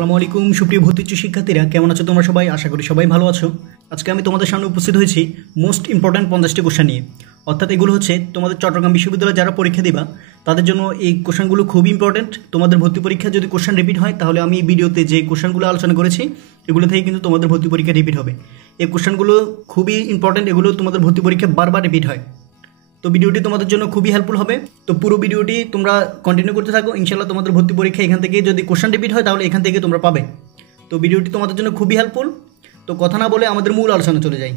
আসসালামু আলাইকুম সুপ্রিয় ভর্তি ইচ্ছুক শিক্ষার্থীরা, কেমন আছো তোমরা সবাই? আশা করি সবাই ভালো আছো। আজকে আমি তোমাদের সামনে উপস্থিত হয়েছি মোস্ট ইম্পর্ট্যান্ট 50টি কোশ্চেন নিয়ে। অর্থাৎ এগুলো হচ্ছে তোমাদের চট্টগ্রাম বিশ্ববিদ্যালয়ে যারা পরীক্ষা দিবা তাদের জন্য এই কোশ্চেনগুলো খুব ইম্পর্ট্যান্ট। তোমাদের ভর্তি পরীক্ষা যদি কোশ্চেন রিপিট হয় তাহলে আমি এই ভিডিওতে যে কোশ্চেনগুলো আলোচনা করেছি এগুলো থেকে কিন্তু তোমাদের ভর্তি পরীক্ষা রিপিট হবে। এই কোশ্চেনগুলো খুবই ইম্পর্ট্যান্ট, এগুলো তোমাদের ভর্তি পরীক্ষা বারবার রিপিট হয়। তো ভিডিওটি তোমাদের জন্য খুবই হেল্পফুল হবে। তো পুরো ভিডিওটি তোমরা কন্টিনিউ করতে থাকো, ইনশাল্লাহ তোমাদের ভর্তি পরীক্ষা এখান থেকে যদি কোশ্চেন রিপিট হয় তাহলে এখান থেকে তোমরা পাবে। তো ভিডিওটি তোমাদের জন্য খুবই হেল্পফুল। তো কথা না বলে আমাদের মূল আলোচনা চলে যাই।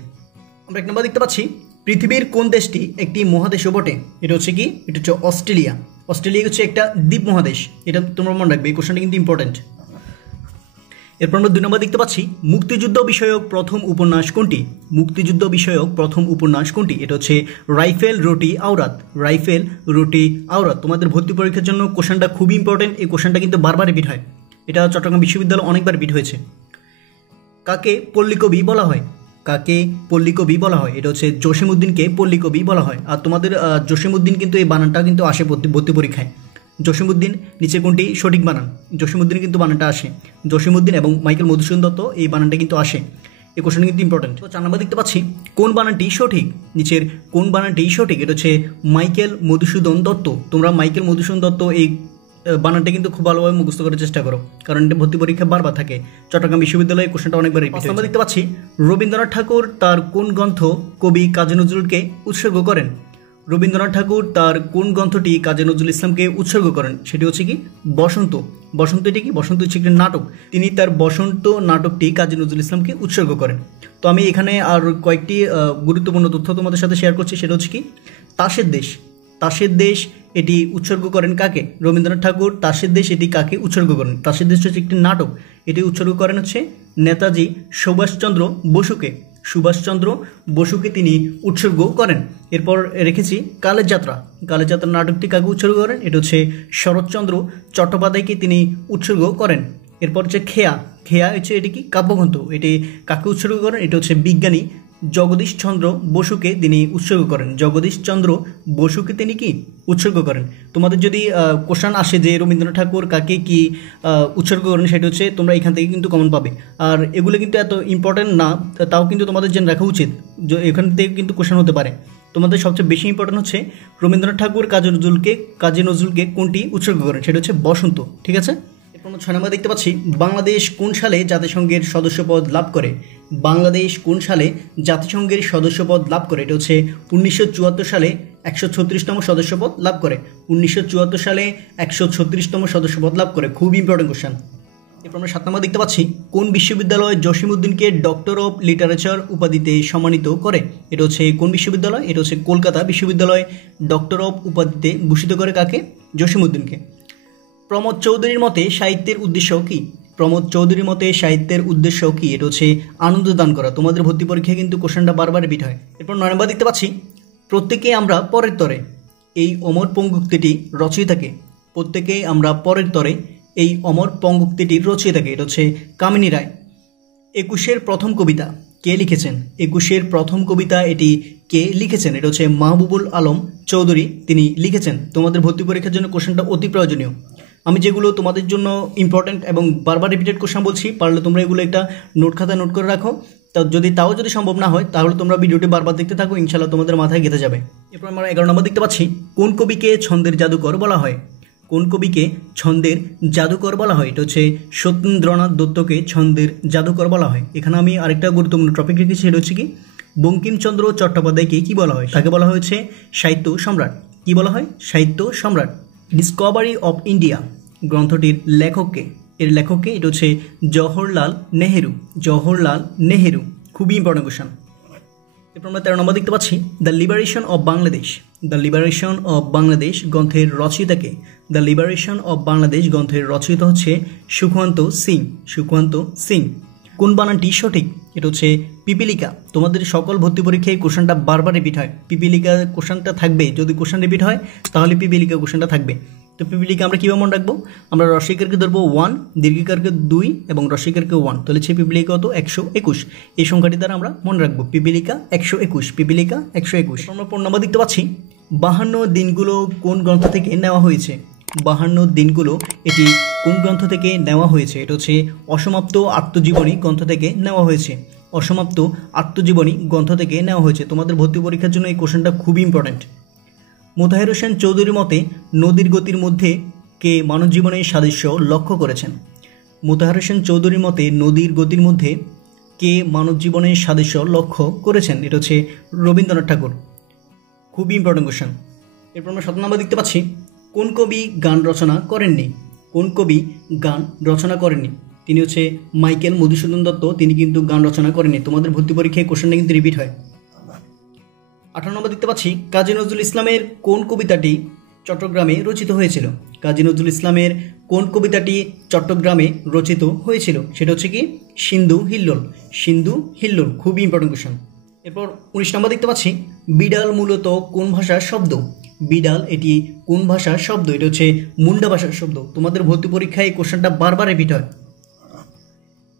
আমরা এক নম্বর দেখতে পাচ্ছি, পৃথিবীর কোন দেশটি একটি মহাদেশও বটে? এটা হচ্ছে কি? এটা হচ্ছে অস্ট্রেলিয়া। অস্ট্রেলিয়া হচ্ছে একটা দ্বীপ মহাদেশ, এটা তোমরা মনে রাখবে, এই কোশ্চেনটা কিন্তু ইম্পর্টেন্ট। এরপর আমরা 2 নম্বর দেখতে পাচ্ছি, মুক্তিযুদ্ধ বিষয়ক প্রথম উপন্যাস কোনটি? মুক্তিযুদ্ধ বিষয়ক প্রথম উপন্যাস কোনটি? এটা হচ্ছে রাইফেল রুটি আওরাত। রাইফেল রুটি আওরাত। তোমাদের ভর্তি পরীক্ষার জন্য কোশ্চেনটা খুবই ইম্পর্টেন্ট। এই কোশ্চেনটা কিন্তু বারবার রিপিট হয়, এটা চট্টগ্রাম বিশ্ববিদ্যালয়ে অনেকবার রিপিট হয়েছে। কাকে পল্লীকবি বলা হয়? কাকে পল্লীকবি বলা হয়? এটা হচ্ছে জসিমউদ্দিনকে পল্লীকবি বলা হয়। আর তোমাদের জসিমউদ্দিন কিন্তু এই বানানটা কিন্তু আসে ভর্তি পরীক্ষায়। জসিমউদ্দিন নিচে কোনটি সঠিক বানান? জসিমউদ্দিন কিন্তু বানানটা আসে। জসিমউদ্দিন এবং মাইকেল মধুসূদন দত্ত এই বানানটা কিন্তু আসে। এই কোশ্চেনটা কিন্তু ইম্পর্টেন্ট। তো 4 নম্বর দেখতে পাচ্ছি, কোন বানানটি সঠিক? নিচের কোন বানানটি সঠিক? এটা হচ্ছে মাইকেল মধুসূদন দত্ত। তোমরা মাইকেল মধুসূদন দত্ত এই বানানটা কিন্তু খুব ভালোভাবে মুখস্থ করার চেষ্টা করো, কারণ এটা ভর্তি পরীক্ষা বারবার থাকে। চট্টগ্রাম বিশ্ববিদ্যালয়ে কোশ্চেনটা অনেকবার রিপিট হয়েছে। আমরা দেখতে পাচ্ছি, রবীন্দ্রনাথ ঠাকুর তার কোন গ্রন্থ কবি কাজী নজরুলকে উৎসর্গ করেন? রবীন্দ্রনাথ ঠাকুর তার কোন গ্রন্থটি কাজী নজরুল ইসলামকে উৎসর্গ করেন? সেটি হচ্ছে কি? বসন্ত। বসন্ত এটি কি? বসন্ত হচ্ছে একটি নাটক। তিনি তার বসন্ত নাটকটি কাজী নজরুল ইসলামকে উৎসর্গ করেন। তো আমি এখানে আর কয়েকটি গুরুত্বপূর্ণ তথ্য তোমাদের সাথে শেয়ার করছি। সেটা হচ্ছে কি? তাসের দেশ। তাসের দেশ এটি উৎসর্গ করেন কাকে? রবীন্দ্রনাথ ঠাকুর তাসের দেশ এটি কাকে উৎসর্গ করেন? তাসের দেশ হচ্ছে একটি নাটক, এটি উৎসর্গ করেন হচ্ছে নেতাজি সুভাষচন্দ্র বসুকে। সুভাষচন্দ্র বসুকে তিনি উৎসর্গ করেন। এরপর রেখেছি কালের যাত্রা। কালের যাত্রা নাটকটি কাকে উৎসর্গ করেন? এটা হচ্ছে শরৎচন্দ্র চট্টোপাধ্যায়কে তিনি উৎসর্গ করেন। এরপর হচ্ছে খেয়া। খেয়া হচ্ছে এটি কি? কাব্যগ্রন্থ। এটি কাকে উৎসর্গ করেন? এটা হচ্ছে বিজ্ঞানী জগদীশচন্দ্র বসুকে তিনি উৎসর্গ করেন। জগদীশচন্দ্র বসুকে তিনি কি উৎসর্গ করেন। তোমাদের যদি কোশ্চেন আসে যে রবীন্দ্রনাথ ঠাকুর কাকে কি উৎসর্গ করেন, সেটা হচ্ছে তোমরা এখান থেকে কিন্তু কমন পাবে। আর এগুলো কিন্তু এত ইম্পর্টেন্ট না, তাও কিন্তু তোমাদের জেনে রাখা উচিত, এখান থেকে কিন্তু কোশ্চেন হতে পারে। তোমাদের সবচেয়ে বেশি ইম্পর্টেন্ট হচ্ছে রবীন্দ্রনাথ ঠাকুর কাজী নজরুলকে কোনটি উৎসর্গ করেন? সেটা হচ্ছে বসন্ত। ঠিক আছে। আমরা 6 নম্বর দেখতে পাচ্ছি, বাংলাদেশ কোন সালে জাতিসংঘের সদস্যপদ লাভ করে? বাংলাদেশ কোন সালে জাতিসংঘের সদস্যপদ লাভ করে? এটা হচ্ছে 1974 সালে 136তম সদস্যপদ লাভ করে। 1974 সালে 136তম সদস্যপদ লাভ করে। খুব ইম্পর্টেন্ট কোশ্চেন। এরপর আমরা 7 নম্বর দেখতে পাচ্ছি, কোন বিশ্ববিদ্যালয় জসিমউদ্দিনকে ডক্টর অফ লিটারেচার উপাধিতে সম্মানিত করে? এটা হচ্ছে কোন বিশ্ববিদ্যালয়? এটা হচ্ছে কলকাতা বিশ্ববিদ্যালয় ডক্টর অফ উপাধিতে ভূষিত করে কাকে? জসিমউদ্দিনকে। প্রমোদ চৌধুরীর মতে সাহিত্যের উদ্দেশ্য কি? প্রমোদ চৌধুরীর মতে সাহিত্যের উদ্দেশ্য কি? এটা হচ্ছে আনন্দ দান করা। তোমাদের ভর্তি পরীক্ষায় কিন্তু কোশ্চেনটা বারবার রিপিট হয়। এরপর 9 নম্বর দেখতে পাচ্ছি, প্রত্যেকেই আমরা পরের তরে এই অমর পঙ্গুক্তিটি রচয়িতাকে। প্রত্যেকেই আমরা পরের তরে এই অমর পঙ্গুক্তিটির রচয়িতাকে। এটা হচ্ছে কামিনী রায়। 21-এর প্রথম কবিতা কে লিখেছেন? 21-এর প্রথম কবিতা এটি কে লিখেছেন? এটা হচ্ছে মাহবুবুল আলম চৌধুরী, তিনি লিখেছেন। তোমাদের ভর্তি পরীক্ষার জন্য কোশ্চেনটা অতি প্রয়োজনীয়। আমি যেগুলো তোমাদের জন্য ইম্পর্টেন্ট এবং বারবার রিপিটেড কোশ্চেন বলছি, পারলে তোমরা এগুলো একটা নোট খাতায় নোট করে রাখো। তাও যদি সম্ভব না হয় তাহলে তোমরা ভিডিওটি বারবার দেখতে থাকো, ইনশাল্লাহ তোমাদের মাথায় গেঁথে যাবে। এরপর আমরা 11 নম্বর দেখতে পাচ্ছি, কোন কবিকে ছন্দের জাদুকর বলা হয়? কোন কবিকে ছন্দের জাদুকর বলা হয়? এটা হচ্ছে সত্যেন্দ্রনাথ দত্তকে ছন্দের জাদুকর বলা হয়। এখানে আমি আরেকটা গুরুত্বপূর্ণ টপিক রেখেছি, সেটা হচ্ছে কি? বঙ্কিমচন্দ্র চট্টোপাধ্যায়কে কি বলা হয়? তাকে বলা হয়েছে সাহিত্য সম্রাট। কি বলা হয়? সাহিত্য সম্রাট। ডিসকভারি অফ ইন্ডিয়া গ্রন্থটির লেখককে? এর লেখককে? এটা হচ্ছে জওহরলাল নেহেরু। জওহরলাল নেহেরু। খুবই ইম্পর্টেন্ট কোশ্চেন। এরপর আমরা 13 নম্বর দেখতে পাচ্ছি, the liberation of Bangladesh. The liberation of Bangladesh গ্রন্থের রচয়িতাকে? দ্য লিবারেশন অফ বাংলাদেশ গ্রন্থের রচয়িতা হচ্ছে সুখওয়ান্ত সিং। সুখওয়ান্ত সিং। কোন বানানটি সঠিক? এটা হচ্ছে পিপিলিকা। তোমাদের সকল ভর্তি পরীক্ষায় কোশ্চেনটা বারবার রিপিট হয়। পিপিলিকা কোশ্চেনটা থাকবে, যদি কোশ্চেন রিপিট হয় তাহলে পিপিলিকা কোশ্চেনটা থাকবে। তো পিপিলিকা আমরা কীভাবে মনে রাখবো? আমরা রসিকারকে ধরবো 1, দীর্ঘিকারকে 2 এবং রসিকারকে 1, তাহলে হচ্ছে পিপিলিকা কত? 121। এই সংখ্যাটি দ্বারা আমরা মনে রাখবো পিপিলিকা 121। পিপিলিকা 121। আমরা 15 নম্বর দেখতে পাচ্ছি, 52 দিনগুলো কোন গ্রন্থ থেকে নেওয়া হয়েছে? 52 দিনগুলো এটি কোন গ্রন্থ থেকে নেওয়া হয়েছে? এটা হচ্ছে অসমাপ্ত আত্মজীবনী গ্রন্থ থেকে নেওয়া হয়েছে। অসমাপ্ত আত্মজীবনী গ্রন্থ থেকে নেওয়া হয়েছে। তোমাদের ভর্তি পরীক্ষার জন্য এই কোশ্চেনটা খুবই ইম্পর্ট্যান্ট। মোতাহের হোসেন চৌধুরীর মতে নদীর গতির মধ্যে কে মানব জীবনের সাদৃশ্য লক্ষ্য করেছেন? মোতাহার হোসেন চৌধুরীর মতে নদীর গতির মধ্যে কে মানব জীবনের সাদৃশ্য লক্ষ্য করেছেন? এটা হচ্ছে রবীন্দ্রনাথ ঠাকুর। খুবই ইম্পর্টেন্ট কোশ্চেন। এরপর আমরা 7 নম্বর দেখতে পাচ্ছি, কোন কবি গান রচনা করেননি? কোন কবি গান রচনা করেননি? তিনি হচ্ছে মাইকেল মধুসূদন দত্ত। তিনি কিন্তু গান রচনা করেননি। তোমাদের ভর্তি পরীক্ষায় কোশ্চেনটা কিন্তু রিপিট হয়। 18 নম্বর দেখতে পাচ্ছি, কাজী নজরুল ইসলামের কোন কবিতাটি চট্টগ্রামে রচিত হয়েছিল? কাজী নজরুল ইসলামের কোন কবিতাটি চট্টগ্রামে রচিত হয়েছিল? সেটা হচ্ছে কি সিন্ধু হিল্লোল। সিন্ধু হিল্লোল। খুবই ইম্পর্টেন্ট কোশ্চেন। এরপর 19 নম্বর দেখতে পাচ্ছি, বিড়াল মূলত কোন ভাষার শব্দ? বিড়াল এটি কোন ভাষার শব্দ? এটা হচ্ছে মুন্ডা ভাষার শব্দ। তোমাদের ভর্তি পরীক্ষায় এই কোশ্চেনটা বারবার রিপিট হয়।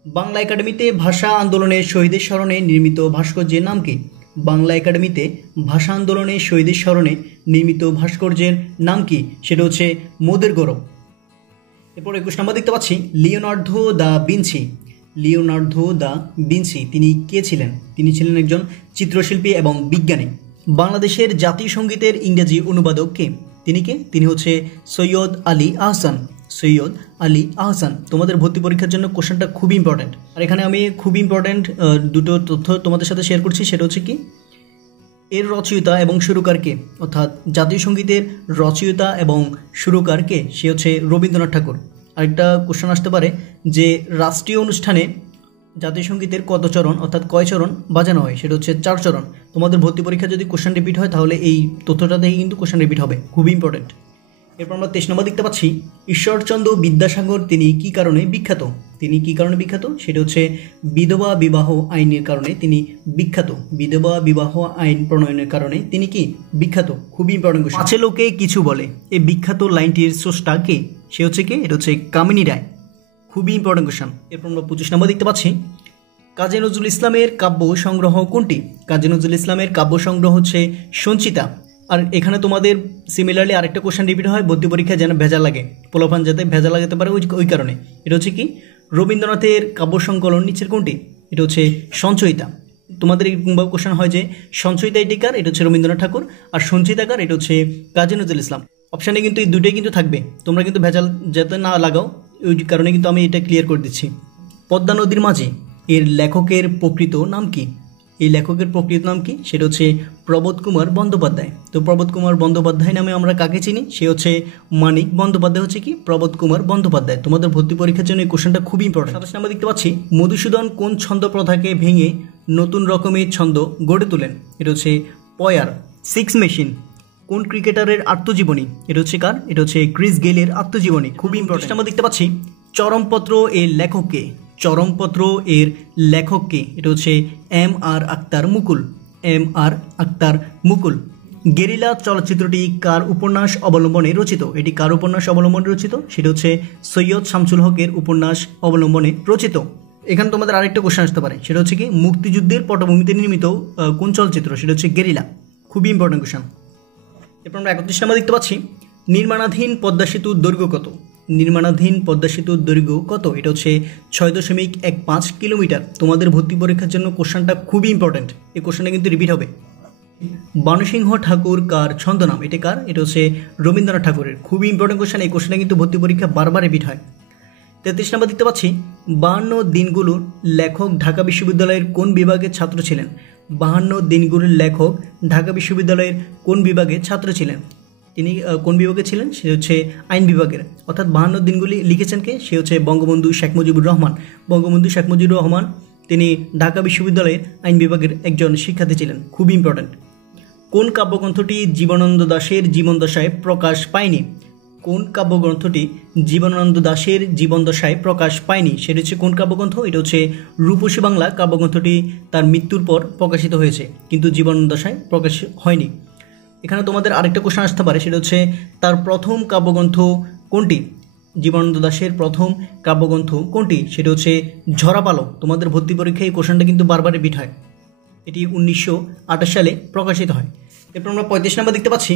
বাংলা একাডেমিতে ভাষা আন্দোলনের শহীদের স্মরণে নির্মিত ভাস্কর্যের নাম কি? বাংলা একাডেমিতে ভাষা আন্দোলনের শহীদের স্মরণে নির্মিত ভাস্কর্যের নাম কি? সেটা হচ্ছে মোদের গৌরব। এরপর 21 নম্বর দেখতে পাচ্ছি, Leonardo da Vinci. Leonardo da Vinci তিনি কে ছিলেন? তিনি ছিলেন একজন চিত্রশিল্পী এবং বিজ্ঞানী। বাংলাদেশের জাতীয় সঙ্গীতের ইংরেজি অনুবাদক কে? তিনি কে? তিনি হচ্ছে সৈয়দ আলী আহসান। সৈয়দ আলী আহসান। তোমাদের ভর্তি পরীক্ষার জন্য কোশ্চেনটা খুবই ইম্পর্ট্যান্ট। আর এখানে আমি খুবই ইম্পর্ট্যান্ট দুটো তথ্য তোমাদের সাথে শেয়ার করছি। সেটা হচ্ছে কি এর রচয়িতা এবং সুরকার কে? অর্থাৎ জাতীয় সঙ্গীতের রচয়িতা এবং সুরকার কে? সে হচ্ছে রবীন্দ্রনাথ ঠাকুর। আরেকটা কোশ্চেন আসতে পারে যে রাষ্ট্রীয় অনুষ্ঠানে জাতীয় সঙ্গীতের কত চরণ অর্থাৎ কয় চরণ বাজানো হয়? সেটা হচ্ছে 4 চরণ। তোমাদের ভর্তি পরীক্ষা যদি কোশ্চেন রিপিট হয় তাহলে এই তথ্যটা থেকে কিন্তু কোশ্চেন রিপিট হবে। খুবই ইম্পর্টেন্ট। এরপর আমরা 23 নম্বর দেখতে পাচ্ছি, ঈশ্বরচন্দ্র বিদ্যাসাগর তিনি কি কারণে বিখ্যাত? তিনি কি কারণে বিখ্যাত? সেটা হচ্ছে বিধবা বিবাহ আইনের কারণে তিনি বিখ্যাত। বিধবা বিবাহ আইন প্রণয়নের কারণে তিনি কি বিখ্যাত। খুবই ইম্পর্টেন্ট কোশ্চেন। পাঁচে লোকে কিছু বলে, এই বিখ্যাত লাইনটির স্রষ্টা কে? সে হচ্ছে কে? এটা হচ্ছে কামিনী রায়। খুবই ইম্পর্টেন্ট কোশ্চেন। এরপর আমরা 25 নম্বর দেখতে পাচ্ছি, কাজী নজরুল ইসলামের কাব্য সংগ্রহ কোনটি? কাজী নজরুল ইসলামের কাব্য সংগ্রহ হচ্ছে সঞ্চিতা। আর এখানে তোমাদের সিমিলারলি আরেকটা কোশ্চেন রিপিট হয় ভর্তি পরীক্ষায় যেন ভেজাল লাগে, পোলাপান যাতে ভেজাল লাগাতে পারে ওই কারণে। এটা হচ্ছে কি রবীন্দ্রনাথের কাব্য সংকলন নিচের কোনটি? এটা হচ্ছে সঞ্চয়িতা। তোমাদের এরকমভাবে কোশ্চেন হয় যে সঞ্চয়িতা এটিকার? এটা হচ্ছে রবীন্দ্রনাথ ঠাকুর। আর সঞ্চিতাকার? এটা হচ্ছে কাজী নজরুল ইসলাম। অপশানে কিন্তু এই দুটোই কিন্তু থাকবে, তোমরা কিন্তু ভেজাল যাতে না লাগাও ওই কারণে কিন্তু আমি এটা ক্লিয়ার করে দিচ্ছি। পদ্মা নদীর মাঝি এর লেখকের প্রকৃত নাম কি? এই লেখকের প্রকৃত নাম কি? সেটা হচ্ছে প্রবোধ কুমার বন্দ্যোপাধ্যায়। তো প্রবোধ কুমার বন্দ্যোপাধ্যায় নামে আমরা কাকে চিনি? সে হচ্ছে মানিক বন্দ্যোপাধ্যায় হচ্ছে কি প্রবোধ কুমার বন্দ্যোপাধ্যায়। তোমাদের ভর্তি পরীক্ষার জন্য এই কোশ্চেনটা খুবই ইম্পর্টেন্ট। 27 নম্বর দেখতে পাচ্ছি, মধুসূদন কোন ছন্দ প্রথাকে ভেঙে নতুন রকমের ছন্দ গড়ে তোলেন? এটা হচ্ছে পয়ার। 6 মেশিন কোন ক্রিকেটারের আত্মজীবনী? এটা হচ্ছে কার? এটা হচ্ছে ক্রিস গেইলের আত্মজীবনী। খুবই ইম্পর্টেন্ট। আমরা দেখতে পাচ্ছি চরমপত্র এর লেখককে। চরমপত্র এর লেখককে? এটা হচ্ছে M.R. আক্তার মুকুল। M.R. আক্তার মুকুল। গেরিলা চলচ্চিত্রটি কার উপন্যাস অবলম্বনে রচিত? এটি কার উপন্যাস অবলম্বনে রচিত? সেটা হচ্ছে সৈয়দ শামসুল হকের উপন্যাস অবলম্বনে রচিত। এখানে তোমাদের আরেকটা কোশ্চেন আসতে পারে, সেটা হচ্ছে কি মুক্তিযুদ্ধের পটভূমিতে নির্মিত কোন চলচ্চিত্র? সেটা হচ্ছে গেরিলা। খুবই ইম্পর্টেন্ট কোশ্চেন। এরপর আমরা 31 নম্বর দেখতে পাচ্ছি, নির্মাণাধীন পদ্মা সেতুর দৈর্ঘ্য কত? নির্মাণাধীন পদ্মা সেতুর দৈর্ঘ্য কত? এটা হচ্ছে 6.15 কিলোমিটার। তোমাদের ভর্তি পরীক্ষার জন্য কোশ্চেনটা খুবই ইম্পর্টেন্ট। এই কোশ্চেনটা কিন্তু রিপিট হবে। বাণীসিংহ ঠাকুর কার ছন্দনাম? এটা কার? এটা হচ্ছে রবীন্দ্রনাথ ঠাকুরের। খুবই ইম্পর্টেন্ট কোশ্চেন। এই কোশ্চেনটা কিন্তু ভর্তি পরীক্ষা বারবার রিপিট হয়। 33 নম্বর দেখতে পাচ্ছি, 52 দিনগুলোর লেখক ঢাকা বিশ্ববিদ্যালয়ের কোন বিভাগের ছাত্র ছিলেন? 52 দিনগুলোর লেখক ঢাকা বিশ্ববিদ্যালয়ের কোন বিভাগের ছাত্র ছিলেন? তিনি কোন বিভাগে ছিলেন? সে হচ্ছে আইন বিভাগের। অর্থাৎ 52 দিনগুলি লিখেছেন কে? সে হচ্ছে বঙ্গবন্ধু শেখ মুজিবুর রহমান। বঙ্গবন্ধু শেখ মুজিবুর রহমান তিনি ঢাকা বিশ্ববিদ্যালয়ের আইন বিভাগের একজন শিক্ষার্থী ছিলেন। খুবই ইম্পর্ট্যান্ট। কোন কাব্যগ্রন্থটি জীবনানন্দ দাশের জীবনদশায় প্রকাশ পায়নি? কোন কাব্যগ্রন্থটি জীবনানন্দ দাশের জীবনদশায় প্রকাশ পায়নি? সেটা হচ্ছে কোন কাব্যগ্রন্থ? এটা হচ্ছে রূপসী বাংলা। কাব্যগ্রন্থটি তার মৃত্যুর পর প্রকাশিত হয়েছে, কিন্তু জীবনানন্দ দাশায় প্রকাশ হয়নি। এখানে তোমাদের আরেকটা কোশ্চেন আসতে পারে, সেটা হচ্ছে তার প্রথম কাব্যগ্রন্থ কোনটি? জীবনানন্দ দাশের প্রথম কাব্যগ্রন্থ কোনটি? সেটা হচ্ছে ঝরাপালক। তোমাদের ভর্তি পরীক্ষায় এই কোশ্চেনটা কিন্তু বারবার রিপিট হয়। এটি 1928 সালে প্রকাশিত হয়। এরপর আমরা 35 নম্বর দেখতে পাচ্ছি,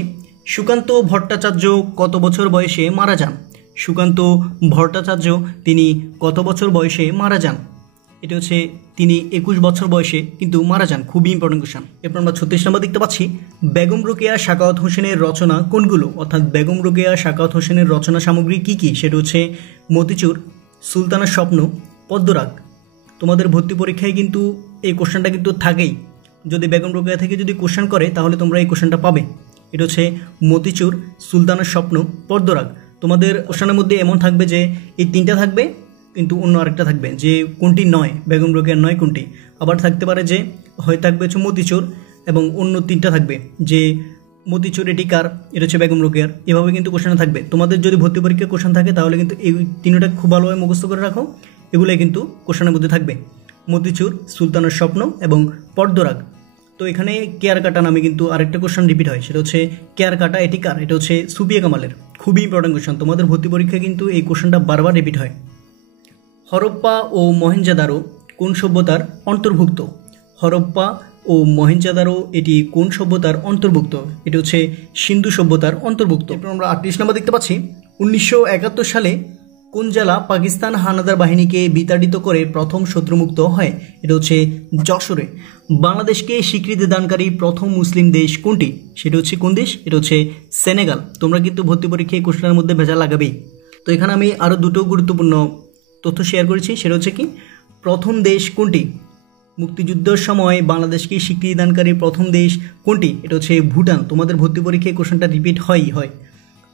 সুকান্ত ভট্টাচার্য কত বছর বয়সে মারা যান? সুকান্ত ভট্টাচার্য তিনি কত বছর বয়সে মারা যান? এটা হচ্ছে তিনি 21 বছর বয়সে কিন্তু মারা যান। খুবই ইম্পর্টেন্ট কোশ্চেন। এরপর আমরা 36 নম্বর দেখতে পাচ্ছি, বেগম রোকেয়া সাখাওয়াত হোসেনের রচনা কোনগুলো? অর্থাৎ বেগম রোকেয়া সাখাওয়াত হোসেনের রচনা সামগ্রী কী কী? সেটা হচ্ছে মতিচুর, সুলতানের স্বপ্ন, পদ্মরাগ। তোমাদের ভর্তি পরীক্ষায় কিন্তু এই কোশ্চেনটা কিন্তু থাকেই। যদি বেগম রোকেয়া থেকে যদি কোশ্চেন করে তাহলে তোমরা এই কোশ্চেনটা পাবে। এটা হচ্ছে মতিচুর, সুলতানের স্বপ্ন, পদ্মরাগ। তোমাদের কোশ্চেনের মধ্যে এমন থাকবে যে এই তিনটা থাকবে কিন্তু অন্য আরেকটা থাকবে যে কোনটি নয়, বেগম রোকেয়ার নয় কোনটি। আবার থাকতে পারে যে হয় থাকবে হচ্ছে মতিচুর এবং অন্য তিনটা থাকবে যে মতিচুর এটি কার, এটা হচ্ছে বেগম রোকেয়ার। এভাবে কিন্তু কোশ্চেনে থাকবে। তোমাদের যদি ভর্তি পরীক্ষায় কোশ্চেন থাকে তাহলে কিন্তু এই তিনটা খুব ভালোভাবে মুখস্থ করে রাখো। এগুলোই কিন্তু কোশ্চেনের মধ্যে থাকবে, মতিচুর, সুলতানের স্বপ্ন এবং পদ্মরাগ। তো এখানে কেয়ার কাটা নামে কিন্তু আরেকটা কোশ্চেন রিপিট হয়, সেটা হচ্ছে কেয়ার কাটা এটি কার? এটা হচ্ছে সুফিয়া কামালের। খুবই ইম্পর্টেন্ট কোশ্চেন, তোমাদের ভর্তি পরীক্ষায় কিন্তু এই কোশ্চেনটা বারবার রিপিট হয়। হরপ্পা ও মহেঞ্জোদারো কোন সভ্যতার অন্তর্ভুক্ত? হরপ্পা ও মহেঞ্জোদারো এটি কোন সভ্যতার অন্তর্ভুক্ত? এটি হচ্ছে সিন্ধু সভ্যতার অন্তর্ভুক্ত। এরপর আমরা 38 নম্বর দেখতে পাচ্ছি, 1971 সালে কোন জেলা পাকিস্তান হানাদার বাহিনীকে বিতাড়িত করে প্রথম শত্রুমুক্ত হয়? এটা হচ্ছে যশোরে। বাংলাদেশকে স্বীকৃতি দানকারী প্রথম মুসলিম দেশ কোনটি? সেটা হচ্ছে কোন দেশ? এটা হচ্ছে সেনেগাল। তোমরা কিন্তু ভর্তি পরীক্ষায় কোশ্চেনের মধ্যে ভেজাল লাগাবেই। তো এখানে আমি আরও দুটো গুরুত্বপূর্ণ তথ্য শেয়ার করেছি, সেটা হচ্ছে কি, প্রথম দেশ কোনটি? মুক্তিযুদ্ধের সময় বাংলাদেশকে স্বীকৃতি দানকারী প্রথম দেশ কোনটি? এটা হচ্ছে ভুটান। তোমাদের ভর্তি পরীক্ষায় কোশ্চেনটা রিপিট হয়।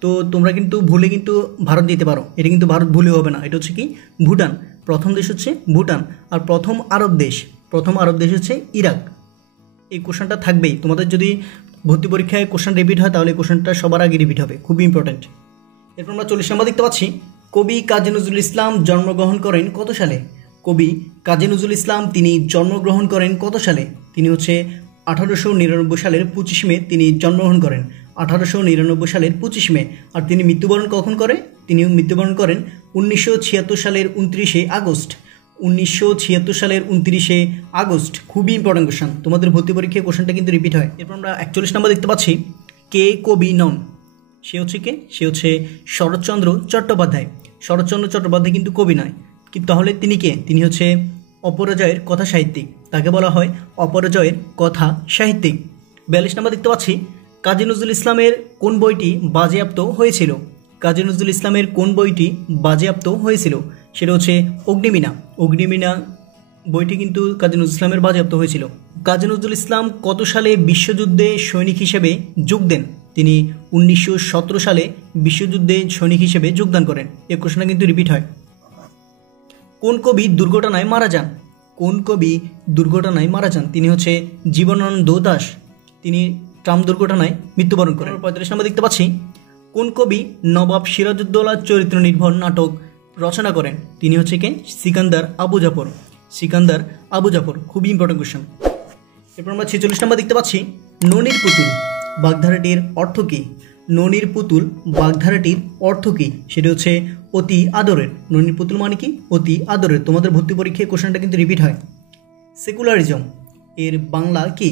তো তোমরা কিন্তু ভুলে কিন্তু ভারত দিতে পারো, এটা কিন্তু ভারত ভুলে হবে না। এটা হচ্ছে কি, ভুটান। প্রথম দেশ হচ্ছে ভুটান। আর প্রথম আরব দেশ হচ্ছে ইরাক। এই কোশ্চেনটা থাকবেই। তোমাদের যদি ভর্তি পরীক্ষায় কোশ্চেন রিপিট হয় তাহলে কোশ্চেনটা সবার আগে রিপিট হবে, খুবই ইম্পর্টেন্ট। এরপর আমরা 40 নম্বর দেখতে পাচ্ছি, কবি কাজী নজরুল ইসলাম জন্মগ্রহণ করেন কত সালে? কবি কাজী নজরুল ইসলাম তিনি জন্মগ্রহণ করেন কত সালে? তিনি হচ্ছে 1899 সালের 25 মে তিনি জন্মগ্রহণ করেন। 1899 সালের 25 মে। আর তিনি মৃত্যুবরণ কখন করে? তিনি মৃত্যুবরণ করেন 1976 সালের 29শে আগস্ট। 1976 সালের 29শে আগস্ট। খুবই ইম্পর্টেন্ট কোশ্চেন, তোমাদের ভর্তি পরীক্ষায় কোশ্চেনটা কিন্তু রিপিট হয়। এরপর আমরা 41 নম্বর দেখতে পাচ্ছি, কে কবি নন? সে হচ্ছে কে? সে হচ্ছে শরৎচন্দ্র চট্টোপাধ্যায়। শরৎচন্দ্র চট্টোপাধ্যায় কিন্তু কবি নয়, কিন্তু তাহলে তিনি কে? তিনি হচ্ছে অপরাজয়ের কথা সাহিত্যিক। তাকে বলা হয় অপরাজয়ের কথা সাহিত্যিক। 42 নম্বর দেখতে পাচ্ছি, কাজী নজরুল ইসলামের কোন বইটি বাজেয়াপ্ত হয়েছিল? কাজী নজরুল ইসলামের কোন বইটি বাজেয়াপ্ত হয়েছিল? সেটা হচ্ছে অগ্নিবীণা। অগ্নিবীণা বইটি কিন্তু কাজী নজরুল ইসলামের বাজেয়াপ্ত হয়েছিল। কাজী নজরুল ইসলাম কত সালে বিশ্বযুদ্ধে সৈনিক হিসেবে যোগ দেন? তিনি 1917 সালে বিশ্বযুদ্ধে সৈনিক হিসেবে যোগদান করেন। এই কোশ্চেনটা কিন্তু রিপিট হয়। কোন কবি দুর্ঘটনায় মারা যান? কোন কবি দুর্ঘটনায় মারা যান? তিনি হচ্ছে জীবনানন্দ দাশ। তিনি ট্রাম দুর্ঘটনায় মৃত্যুবরণ করেন। 45 নম্বর দেখতে পাচ্ছি, কোন কবি নবাব সিরাজউদ্দৌলার চরিত্র নির্ভর নাটক রচনা করেন? তিনি হচ্ছে কে? সিকান্দার আবু জাফর। সিকান্দার আবু জাফর। খুবই ইম্পর্টেন্ট কোশ্চেন। এরপর আমরা 46 নম্বর দেখতে পাচ্ছি, ননির পুতুল বাগধারাটির অর্থ কী? ননির পুতুল বাগধারাটির অর্থ কী? সেটা হচ্ছে অতি আদরের। ননির পুতুল মানে কি? অতি আদরের। তোমাদের ভর্তি পরীক্ষায় কোশ্চেনটা কিন্তু রিপিট হয়। সেকুলারিজম এর বাংলা কি?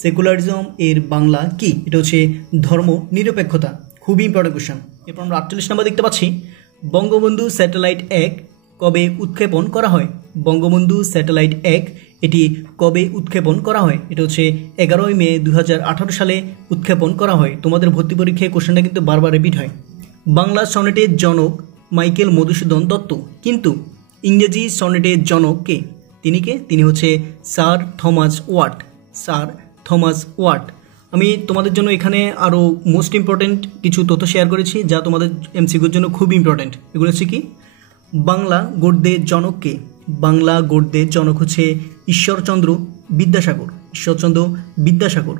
সেকুলারিজম এর বাংলা কি? এটা হচ্ছে ধর্ম নিরপেক্ষতা। খুবই ইম্পর্টেন্ট কোশ্চেন। এরপর আমরা 48 নম্বর দেখতে পাচ্ছি, বঙ্গবন্ধু স্যাটেলাইট 1 কবে উৎক্ষেপণ করা হয়? বঙ্গবন্ধু স্যাটেলাইট 1 এটি কবে উৎক্ষেপণ করা হয়? এটা হচ্ছে 11 মে 2018 সালে উৎক্ষেপণ করা হয়। তোমাদের ভর্তি পরীক্ষায় কোশ্চেনটা কিন্তু বারবার রিপিট হয়। বাংলা সনেটের জনক মাইকেল মধুসূদন দত্ত, কিন্তু ইংরেজি সনেটের জনক কে? তিনি কে? তিনি হচ্ছে sir Thomas Watt. Sir Thomas Watt. আমি তোমাদের জন্য এখানে আরও মোস্ট ইম্পর্ট্যান্ট কিছু তথ্য শেয়ার করেছি যা তোমাদের এমসিকিউর জন্য খুব ইম্পর্ট্যান্ট। এগুলো হচ্ছে কি, বাংলা গদ্যের জনক কে? বাংলা গদ্যের জনক হচ্ছে ঈশ্বরচন্দ্র বিদ্যাসাগর। ঈশ্বরচন্দ্র বিদ্যাসাগর।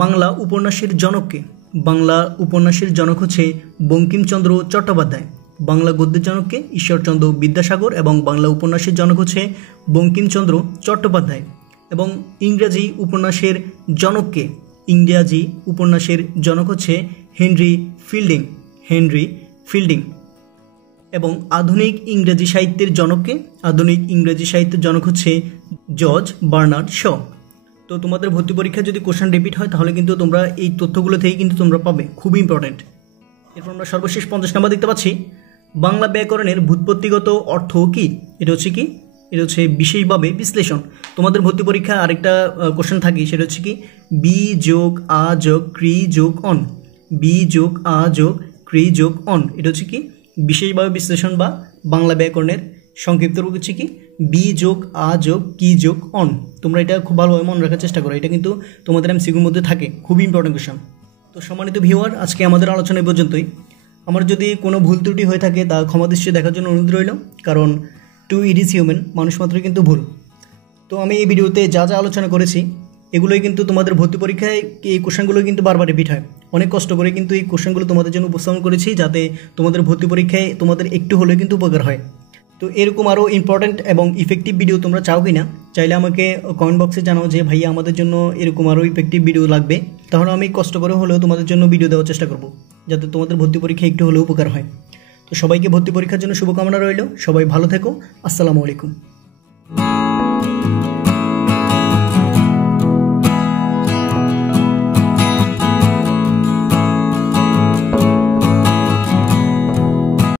বাংলা উপন্যাসের জনক কে? বাংলা উপন্যাসের জনক হচ্ছে বঙ্কিমচন্দ্র চট্টোপাধ্যায়। বাংলা গদ্যের জনককে ঈশ্বরচন্দ্র বিদ্যাসাগর এবং বাংলা উপন্যাসের জনক হচ্ছে বঙ্কিমচন্দ্র চট্টোপাধ্যায়। এবং ইংরেজি উপন্যাসের জনককে? ইংরেজি উপন্যাসের জনক হচ্ছে হেনরি ফিল্ডিং। Henry fielding. এবং আধুনিক ইংরেজি সাহিত্যের জনককে? আধুনিক ইংরেজি সাহিত্যের জনক হচ্ছে জর্জ বার্নার্ড শ। তো তোমাদের ভর্তি পরীক্ষায় যদি কোশ্চেন রিপিট হয় তাহলে কিন্তু তোমরা এই তথ্যগুলো থেকেই কিন্তু তোমরা পাবে। খুবই ইম্পর্টেন্ট। এরপর আমরা সর্বশেষ 50 নম্বর দেখতে পাচ্ছি, বাংলা ব্যাকরণের ভূৎপত্তিগত অর্থ কি? এটা হচ্ছে কি? এটা হচ্ছে বিশেষভাবে বিশ্লেষণ। তোমাদের ভর্তি পরীক্ষা আরেকটা কোশ্চেন থাকে, সেটা হচ্ছে কি বি যোগ আ যোগ ক্রি যোগ অন। বি যোগ আ যোগ ক্রি যোগ অন, এটা হচ্ছে কি বিশেষভাবে বিশ্লেষণ বা বাংলা ব্যাকরণের সংক্ষিপ্ত রূপ হচ্ছে কি বি যোগ আ যোগ কি যোগ অন। তোমরা এটা খুব ভালোভাবে মনে রাখার চেষ্টা করো, এটা কিন্তু তোমাদের এমসিকিউর মধ্যে থাকে, খুবই ইম্পর্টেন্ট কোশ্চেন। তো সম্মানিত ভিউয়ার, আজকে আমাদের আলোচনা এই পর্যন্তই। আমার যদি কোনো ভুল ত্রুটি হয়ে থাকে তা ক্ষমা দৃষ্টিতে দেখার জন্য অনুরোধ রইল, কারণ টু ইট ইজ হিউম্যান, মানুষ মাত্রই কিন্তু ভুল। তো আমি এই ভিডিওতে যা যা আলোচনা করেছি এগুলোই কিন্তু তোমাদের ভর্তি পরীক্ষায় এই কোশ্চেনগুলো কিন্তু বারবার রিপিট হয়। অনেক কষ্ট করে কিন্তু এই কোশ্চেনগুলো তোমাদের জন্য উপস্থাপন করেছি, যাতে তোমাদের ভর্তি পরীক্ষায় তোমাদের একটু হলেও কিন্তু উপকার হয়। তো এরকম আরও ইম্পর্ট্যান্ট এবং ইফেক্টিভ ভিডিও তোমরা চাও কি না, চাইলে আমাকে কমেন্ট বক্সে জানাও যে ভাইয়া আমাদের জন্য এরকম আরও ইফেক্টিভ ভিডিও লাগবে। তাহলে আমি কষ্ট করে হলেও তোমাদের জন্য ভিডিও দেওয়ার চেষ্টা করব, যাতে তোমাদের ভর্তি পরীক্ষায় একটু হলেও উপকার হয়। তো সবাইকে ভর্তি পরীক্ষার জন্য শুভকামনা রইল। সবাই ভালো থেকো। আসসালামু আলাইকুম।